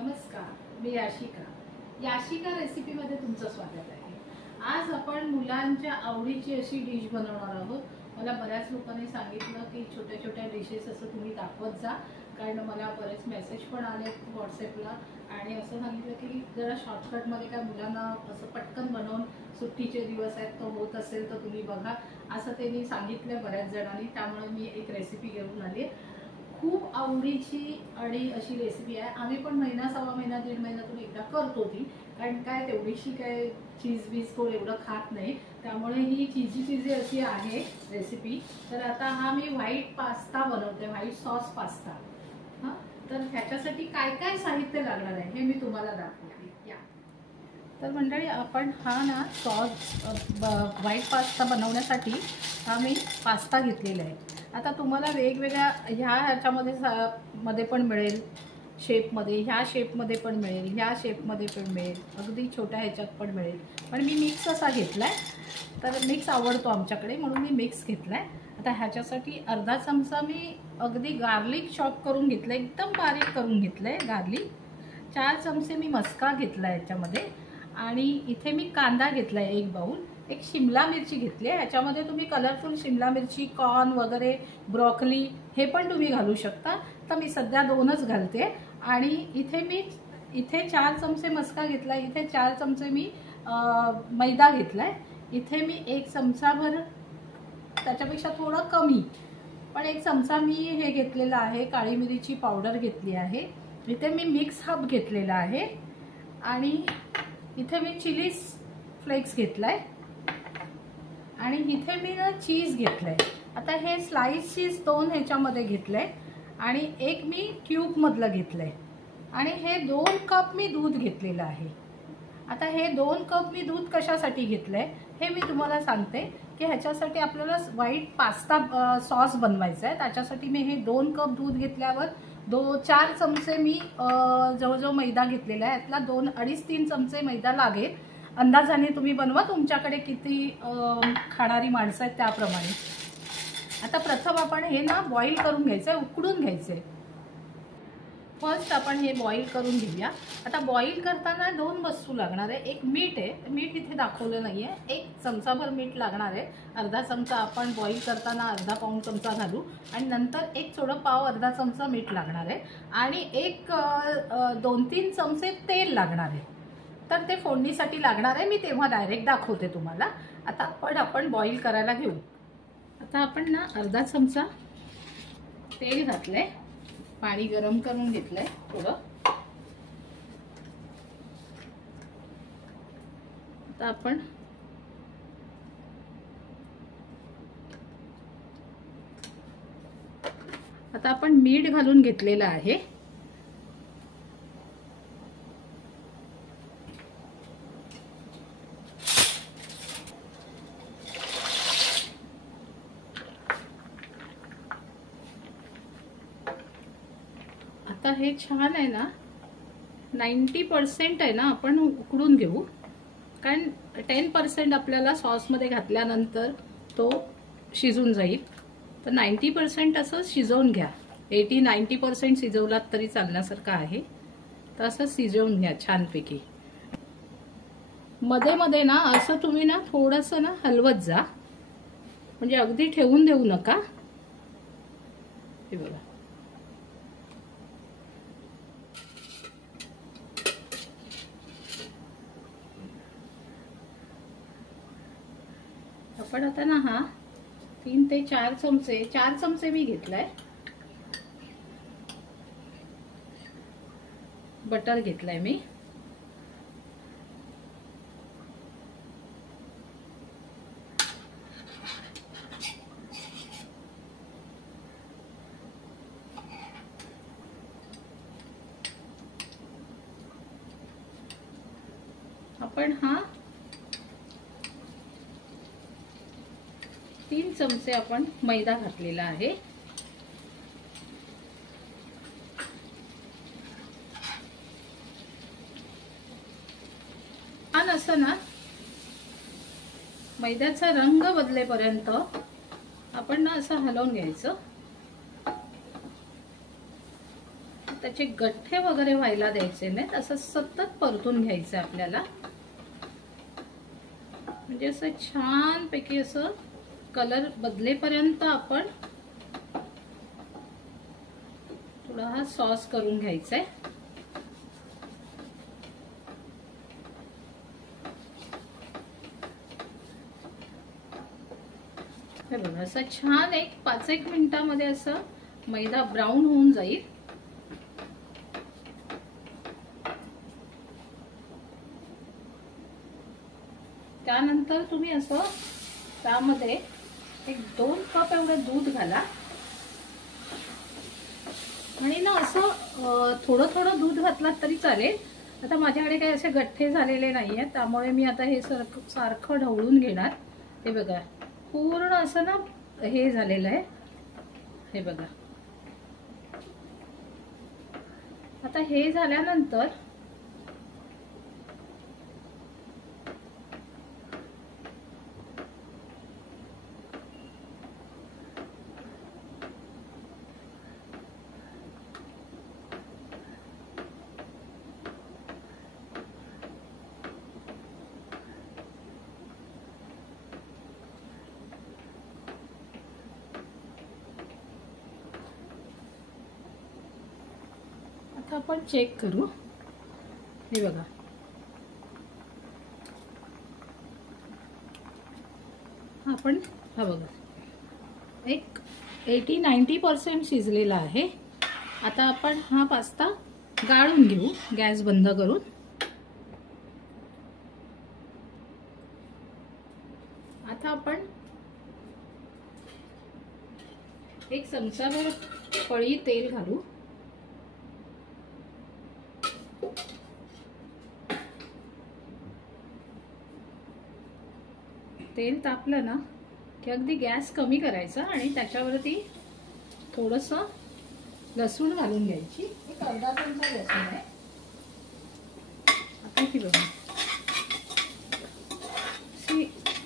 नमस्कार, मी याशिका रेसिपीमध्ये तुमचं स्वागत आहे। आज आपण मुलांच्या आवडीची अशी डिश बनवणार आहोत। मला बऱ्याच लोकांनी सांगितलं की छोट्या छोट्या डिशेस असं तुम्ही दाखवत जा, कारण मला बरेच मेसेज पण आले व्हॉट्सॲपला आणि असं सांगितलं की जरा शॉर्टकटमध्ये काय मुलांना असं पटकन बनवून सुट्टीचे दिवस आहेत तो होत असेल तर तुम्ही बघा, असं त्यांनी सांगितलं बऱ्याच जणांनी। त्यामुळे मी एक रेसिपी घेऊन आली। खूप आवडीची आणि अशी रेसिपी आहे। आम्ही पण महिना सव्वा महिना दीड महिन्यातून एकदा करतो ती, कारण काय तेवढीशी काय चीज बीज कोण एवढं खात नाही, त्यामुळे ही चीजी अशी आहे रेसिपी। तर आता हा मी व्हाईट पास्ता बनवते, व्हाईट सॉस पास्ता। हां, तर ह्याच्यासाठी काय काय साहित्य लागणार आहे हे मी तुम्हाला दाखवते। या तर मंडळी, आपण हा ना सॉस व्हाईट पास्ता बनवण्यासाठी हा मी पास्ता घेतलेला आहे। आता तुम्हाला वेगवेगळ्या ह्याच्यामध्ये पण मिळेल, शेपमध्ये, ह्या शेपमध्ये पण मिळेल, ह्या शेपमध्ये पण मिळेल, अगदी छोट्या ह्याच्यात पण मिळेल, पण मी मिक्स असा घेतला आहे। तर मिक्स आवडतो आमच्याकडे म्हणून मी मिक्स घेतला आहे। आता ह्याच्यासाठी अर्धा चमचा मी अगदी गार्लिक चॉप करून घेतलं, एकदम बारीक करून घेतलं आहे गार्लिक। 4 चमचे मी मस्का घेतला आहे ह्याच्यामध्ये, आणि इथे मी कांदा घेतला आहे 1 बाउल, एक शिमला मिरची घेतली आहे। ह्याच्यामध्ये तुम्ही कलरफुल शिमला मिरची, कॉर्न वगैरे, ब्रॉकली हे पण तुम्ही घालू शकता। तर मी सध्या 2च घालते। आणि इथे 4 चमचे मस्का घेतला, इथे 4 चमचे मी मैदा घेतलाय, इथे मी 1 चमचाभर, त्याच्यापेक्षा थोडं कमी पण 1 चमचा मी हे घेतलेला आहे, काळी मिरीची पावडर घेतली आहे। इथे मी मिक्स हब घेतलेला आहे, आणि इथे मी चिली फ्लेक्स घेतलाय, आणि इथे मी ना चीज घेतलंय। आता हे स्लाइस चीज 2 ह्याच्यामध्ये घेतलंय, आणि 1 मी क्यूब मधलं घेतलंय, आणि हे 2 कप मी दूध घेतलेलं आहे। आता हे 2 कप मी दूध कशासाठी घेतलंय हे मी तुम्हाला सांगते, की ह्याच्यासाठी आपल्याला व्हाईट पास्ता सॉस बनवायचा आहे। त्याच्यासाठी मी हे 2 कप दूध घेतल्यावर 4 चमचे मी जवळजवळ मैदा घेतलेला आहे। यातला 2-2.5-3 चमचे मैदा लागेल, अंदाजाने तुम्ही बनवा, तुमच्याकडे किती खाणारी माणसं आहेत त्याप्रमाणे। आता प्रथम आपण हे ना बॉईल करून घ्यायचं आहे, उकडून घ्यायचं आहे। फर्स्ट आपण हे बॉईल करून घेऊया। आता बॉईल करताना 2 वस्तू लागणार आहे, एक मीठ आहे, मीठ इथे दाखवलं नाही आहे, 1 चमचाभर मीठ लागणार आहे। अर्धा चमचा आपण बॉईल करताना अर्धा पाऊण चमचा घालू, आणि नंतर 1 थोडं पाव अर्धा चमचा मीठ लागणार आहे, आणि 2-3 चमचे तेल लागणार आहे। तर ते फोडणीसाठी लागणार आहे, मी तेव्हा डायरेक्ट दाखवते तुम्हाला। आता आपण बॉईल करायला घेऊ। आता आपण ना अर्धा चमचा तेल घातलंय, पाणी गरम करून घेतलंय थोडं। आता आपण मीठ घालून घेतलेलं आहे। आता हे छान आहे ना, 90% आहे ना, आपण उकडून घेऊ, कारण 10% आपल्याला सॉसमध्ये घातल्यानंतर तो शिजून जाईल। तर 90% असं शिजवून घ्या, 80-90% शिजवलात तरी चालण्यासारखं आहे। तर असं शिजवून घ्या छानपैकी। मध्ये मध्ये ना असं तुम्ही ना थोडंसं ना हलवत जा, म्हणजे अगदी ठेवून देऊ नका। हे बघा, आपण आता ना हा 3 ते 4 चमचे मी घेतलाय बटर घेतलाय मी। आपण हा 3 चमचे आपण मैदा घातलेला आहे। छान असं ना मैद्याचा रंग बदलेपर्यंत आपण ना असं हलवून घ्यायचं। त्याचे गठ्ठे वगैरे व्हायला द्यायचे नाहीत, असं सतत परतून घ्यायचं आपल्याला. म्हणजे असं छान पैकी असं कलर बदलेपर्यंत आपण थोडा हा सॉस करून घ्यायचा आहे. हे बघा, असं छान 5-1 मिनिटामध्ये असं मैदा ब्राऊन होऊन जाईल. त्यानंतर तुम्ही असं त्यामध्ये 1-2 कप एवढं दूध घाला आणि ना असं थोडं थोडं दूध घातलात तरी चालेल. आता माझ्याकडे काही असे गठ्ठे झालेले नाहीये, त्यामुळे मी आता हे सारखं ढवळून घेणार. हे बघा, पूर्ण असं ना हे झालेलं आहे. हे बघा, आता हे झाल्यानंतर आपण चेक करू. हे बघा, आपण हा बघा 80-90% शिजलेला आहे. आता आपण हा पास्ता गाळून घेऊ गॅस बंद करून. आता आपण 1 चमचाभर पळी तेल घालू. तेल तापलं ना की अगदी गॅस कमी करायचा आणि त्याच्यावरती थोडंसं लसूण घालून घ्यायची. 1 अर्धा चमचा लसूण आहे. आता ही बघा,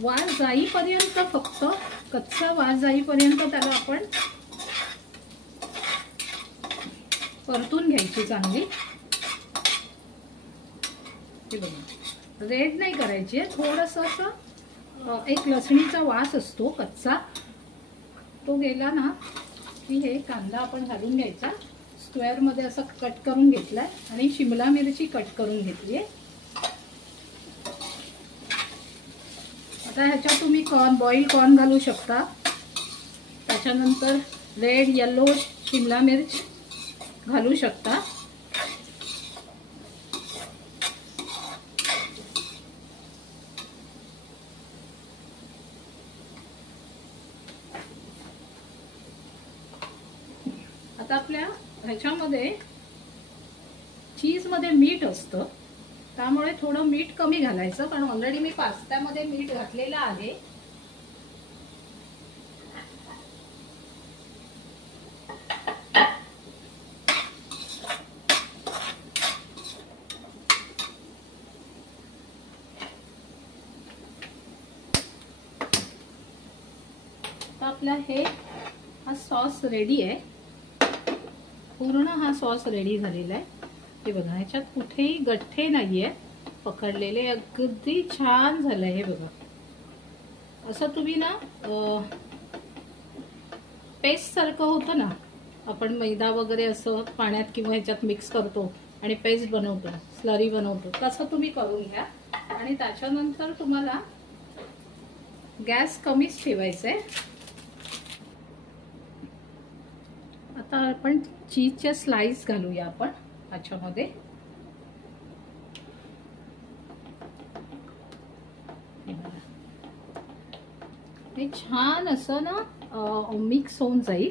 वास जाईपर्यंत, फक्त कच्चा वास जाईपर्यंत त्याला आपण परतून घ्यायची चांगली. हे बघा, रेड नाही करायची, थोडंसं असं एक लसणीचा वास असतो कच्चा, तो गेला ना की हे कांदा आपण घालून घ्यायचा. स्क्वेअर मध्ये असं कट करून घेतलाय आणि शिमला मिरची कट करून घेतली आहे. आता ह्याच्यात तुम्ही बॉइल कॉर्न घालू शकता. त्याच्यानंतर रेड, येलो शिमला मिर्च घालू शकता. आता आपल्या ह्याच्यामध्ये चीज मध्ये मीठ असतं, त्यामुळे थोडं मीठ कमी घालायचं, कारण ऑलरेडी मी पास्त्यामध्ये मीठ घातलेलं आहे. तर आपला हा सॉस रेडी आहे. पूर्ण हा सॉस रेडी झालेला आहे. हे बघा, ह्याच्यात कुठेही गठ्ठे नाहीये पकडलेले, अगदी छान झालंय. हे बघा, असं तुम्ही ना पेस्ट सारखं होतं ना, आपण मैदा वगैरे असं पाण्यात किंवा ह्याच्यात मिक्स करतो आणि पेस्ट बनवतो, स्लरी बनवतो, तसं तुम्ही करून घ्या. आणि त्याच्यानंतर तुम्हाला गॅस कमीच ठेवायचा आहे. आता आपण चीजच्या स्लाइस घालूया आपण ह्याच्यामध्ये. हे छान असं ना मिक्स होऊन जाईल.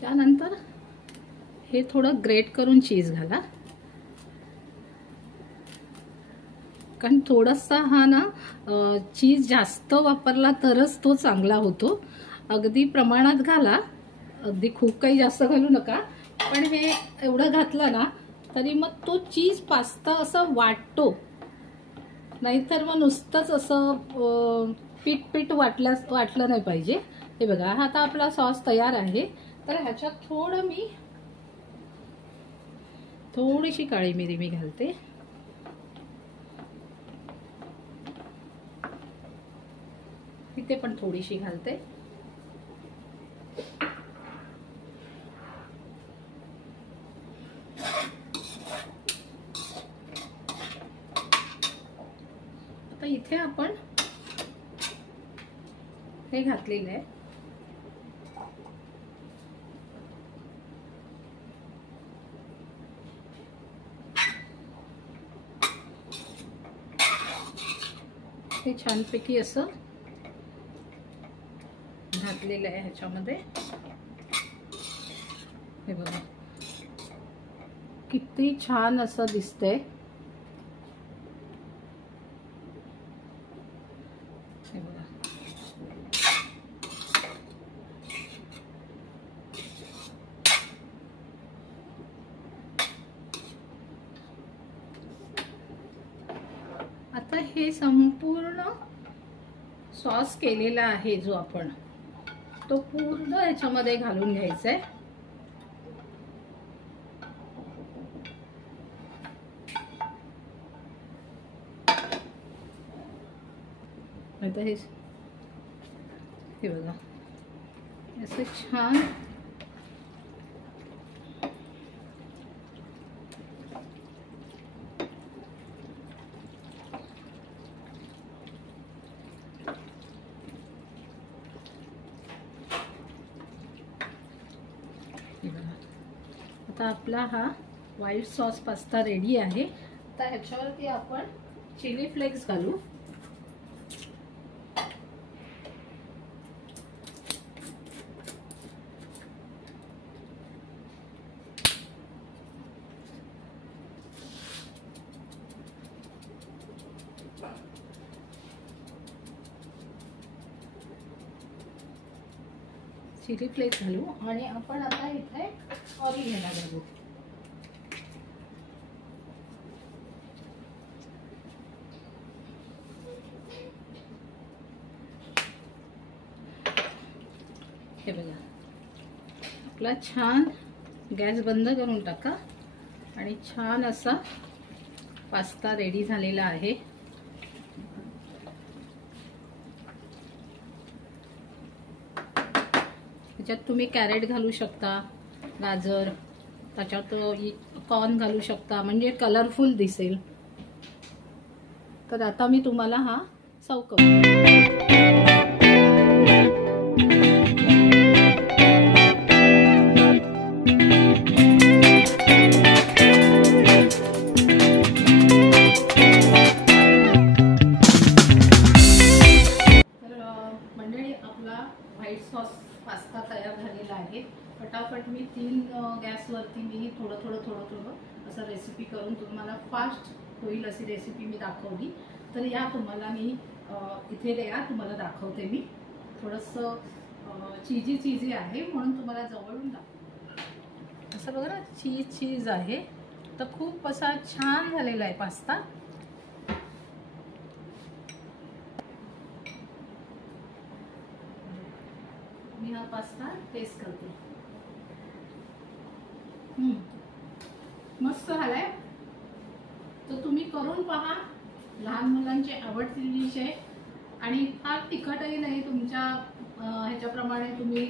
त्यानंतर हे थोडं ग्रेट करून चीज घाला, कारण थोडासा हा ना चीज जास्त वापरला तरच तो चांगला होतो. अगदी प्रमाणात घाला, अगदी खूप काही जास्त घालू नका, पण हे एवढं घातलं ना तरी मग तो चीज पास्ता असं वाटतो, नाहीतर मग नुसतंच असं पीठ वाटलं नाही पाहिजे. हे बघा, हा आता आपला सॉस तयार आहे. तर ह्याच्यात मी थोडीशी काळी मिरी मी घालते. इथे पण थोडीशी घालते. आता इथे आपण हे घातलेलं आहे. हे छानपैकी असं घातलेलं आहे ह्याच्यामध्ये. हे बघा किती छान असं दिसतंय. हे बघा, आता हे संपूर्ण सॉस केलेला आहे जो आपण, तो पूर्ण ह्याच्यामध्ये घालून घ्यायचा आहे. आता हे बघा असं छान आता आपला हा व्हाईट सॉस पास्ता रेडी आहे. आता ह्याच्यावरती आपण चिली फ्लेक्स घालू. चिली फ्लेक्स घालू आणि आपण आता इथे ऑरिगेनो घालू. हे बघा, आपला छान गॅस बंद करून टाका आणि छान असा पास्ता रेडी झालेला आहे. त्याच्यात तुम्ही कॅरेट घालू शकता, गाजर, त्याच्यात कॉर्न घालू शकता, म्हणजे कलरफुल दिसेल. तर आता मी तुम्हाला हा सर्व करतो. व्हाईट सॉस पास्ता तयार झालेला आहे. फटाफट मी 3 गॅसवरती मी थोडं असं रेसिपी करून तुम्हाला फास्ट होईल अशी रेसिपी मी दाखवली. तर या तुम्हाला मी इथे तुम्हाला दाखवते. मी थोडंसं चीजी आहे म्हणून तुम्हाला जवळून दाखवते. असं बघा ना, चीज आहे. तर खूप असा छान झालेला आहे पास्ता. मी हा पास्ता टेस्ट करते. मस्त झालाय. तर तुम्ही करून पहा. लहान मुलांची आवडती डिश आहे आणि फार तिखटही नाही. तुमच्या ह्याच्याप्रमाणे तुम्ही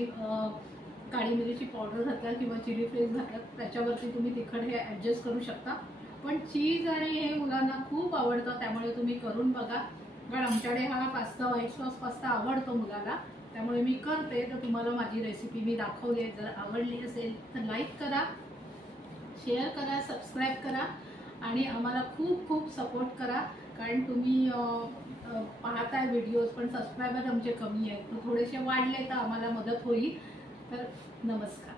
काळी मिरीची पावडर घातला किंवा चिली फ्लेक्स घातला, त्याच्यावरती तुम्ही तिखट हे ॲडजस्ट करू शकता. पण चीज आणि हे मुलांना खूप आवडतं, त्यामुळे तुम्ही करून बघा. कारण आमच्याकडे हा पास्ता व्हाईट सॉस पास्ता आवडतो मुलाला, त्यामुळे मी करते. तर तुम्हाला माझी रेसिपी मी दाखवली. जर आवडली असेल तर लाईक करा, शेअर करा, सबस्क्राईब करा आणि आम्हाला खूप सपोर्ट करा. कारण तुम्ही पाहताय व्हिडिओज, पण सबस्क्रायबर आमचे कमी आहेत. तर थोडेसे वाढले तर आम्हाला मदत होईल. तर नमस्कार.